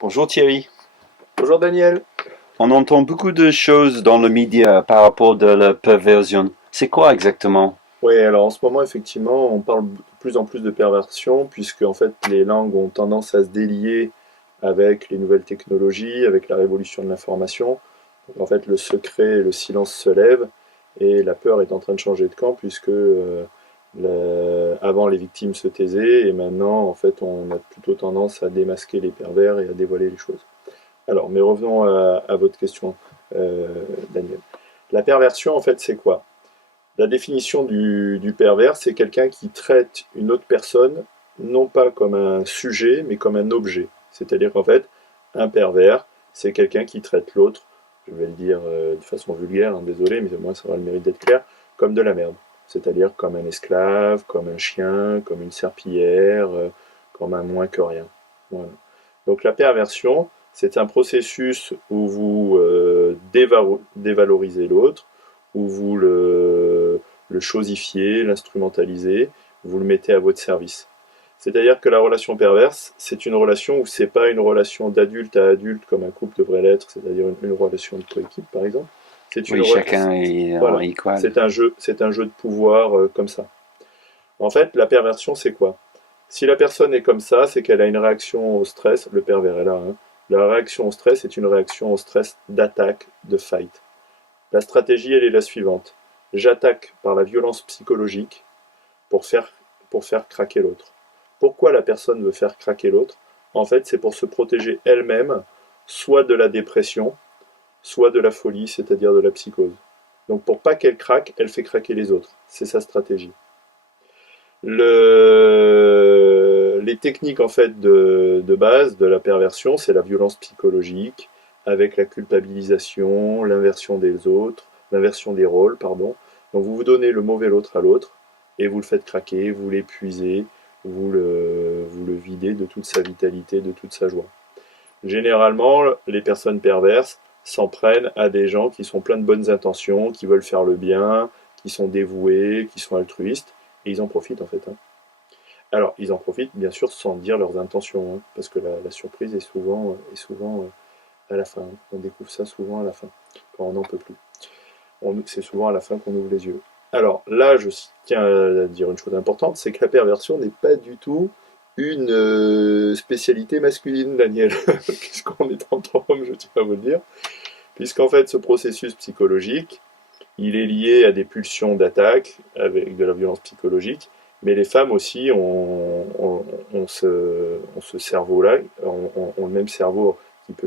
Bonjour Thierry. Bonjour Daniel. On entend beaucoup de choses dans le média par rapport de la perversion. C'est quoi exactement? Oui, alors en ce moment, effectivement, on parle de plus en plus de perversion, puisque en fait, les langues ont tendance à se délier avec les nouvelles technologies, avec la révolution de l'information. Donc, en fait, le secret et le silence se lèvent, et la peur est en train de changer de camp, puisque avant, les victimes se taisaient, et maintenant, en fait, on a plutôt tendance à démasquer les pervers et à dévoiler les choses. Alors, mais revenons à votre question, euh, Daniel. La perversion, en fait, c'est quoi? La définition du pervers, c'est quelqu'un qui traite une autre personne non pas comme un sujet, mais comme un objet. C'est-à-dire qu'en fait, un pervers, c'est quelqu'un qui traite l'autre, je vais le dire de façon vulgaire, hein, désolé, mais au moins ça aura le mérite d'être clair, comme de la merde. C'est-à-dire comme un esclave, comme un chien, comme une serpillière, comme un moins que rien. Voilà. Donc la perversion, c'est un processus où vous dévalorisez l'autre, où vous le chosifiez, l'instrumentalisez, vous le mettez à votre service. C'est-à-dire que la relation perverse, c'est une relation où c'est pas une relation d'adulte à adulte comme un couple devrait l'être, c'est-à-dire une relation de coéquipe par exemple. C'est une Oui, chacun est voilà, équal. c'est un jeu de pouvoir comme ça. En fait, la perversion, c'est quoi? Si la personne est comme ça, c'est qu'elle a une réaction au stress, le pervers est là, hein. La réaction au stress est une réaction au stress d'attaque, de fight. La stratégie, elle est la suivante. J'attaque par la violence psychologique pour faire, pour faire craquer l'autre. Pourquoi la personne veut faire craquer l'autre? En fait, c'est pour se protéger elle-même, soit de la dépression, soit de la folie, c'est-à-dire de la psychose. Donc pour pas qu'elle craque, elle fait craquer les autres. C'est sa stratégie. Les techniques en fait de base de la perversion, c'est la violence psychologique, avec la culpabilisation, l'inversion des autres, l'inversion des rôles, pardon. Donc vous vous donnez le mauvais l'autre à l'autre, et vous le faites craquer, vous l'épuisez, vous le videz de toute sa vitalité, de toute sa joie. Généralement, les personnes perverses s'en prennent à des gens qui sont pleins de bonnes intentions, qui veulent faire le bien, qui sont dévoués, qui sont altruistes, et ils en profitent en fait, hein. Alors, ils en profitent bien sûr sans dire leurs intentions, hein, parce que la surprise est souvent à la fin. On découvre ça souvent à la fin, quand on n'en peut plus. C'est souvent à la fin qu'on ouvre les yeux. Alors là, je tiens à dire une chose importante, c'est que la perversion n'est pas du tout une spécialité masculine, Daniel, puisqu'on est entre hommes, je tiens à vous le dire, puisqu'en fait, ce processus psychologique, il est lié à des pulsions d'attaque avec de la violence psychologique, mais les femmes aussi ont ce cerveau-là, ont le même cerveau qui peut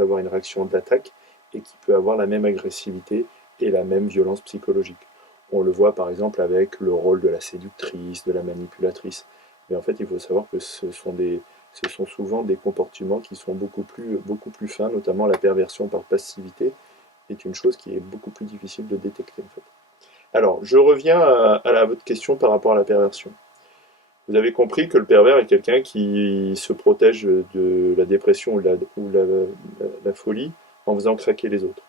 avoir une réaction d'attaque et qui peut avoir la même agressivité et la même violence psychologique. On le voit par exemple avec le rôle de la séductrice, de la manipulatrice. Mais en fait, il faut savoir que ce sont souvent des comportements qui sont beaucoup plus fins, notamment la perversion par passivité, est une chose qui est beaucoup plus difficile de détecter en fait. Alors, je reviens à votre question par rapport à la perversion. Vous avez compris que le pervers est quelqu'un qui se protège de la dépression la folie en faisant craquer les autres.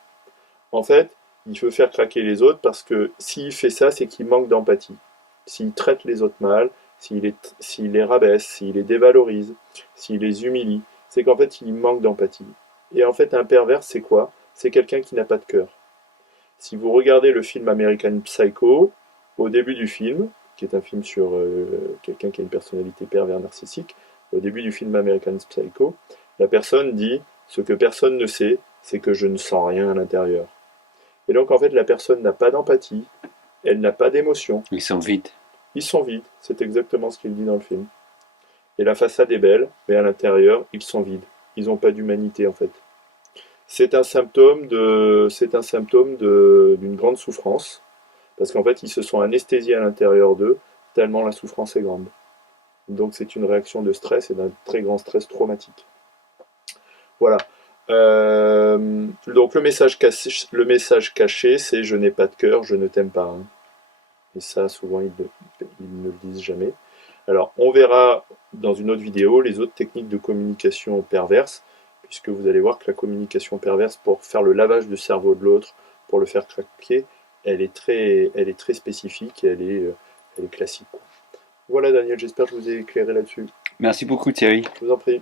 En fait, il veut faire craquer les autres parce que s'il fait ça, c'est qu'il manque d'empathie. S'il traite les autres mal, s'il les rabaisse, s'il les dévalorise, s'il les humilie, c'est qu'en fait, il manque d'empathie. Et en fait, un pervers, c'est quoi? C'est quelqu'un qui n'a pas de cœur. Si vous regardez le film American Psycho, au début du film, qui est un film sur quelqu'un qui a une personnalité pervers narcissique, au début du film American Psycho, la personne dit ce que personne ne sait, c'est que je ne sens rien à l'intérieur. Et donc en fait, la personne n'a pas d'empathie, elle n'a pas d'émotion. Ils sont vides. Ils sont vides, c'est exactement ce qu'il dit dans le film. Et la façade est belle, mais à l'intérieur, ils sont vides. Ils n'ont pas d'humanité en fait. C'est un symptôme d'une grande souffrance, parce qu'en fait, ils se sont anesthésiés à l'intérieur d'eux, tellement la souffrance est grande. Donc c'est une réaction de stress et d'un très grand stress traumatique. Voilà. Donc le message caché, c'est je n'ai pas de cœur, je ne t'aime pas, hein. Et ça, souvent, ils ne le disent jamais. Alors, on verra dans une autre vidéo les autres techniques de communication perverse, puisque vous allez voir que la communication perverse, pour faire le lavage du cerveau de l'autre, pour le faire craquer, elle est très spécifique et elle est classique, quoi. Voilà, Daniel, j'espère que je vous ai éclairé là-dessus. Merci beaucoup Thierry. Je vous en prie.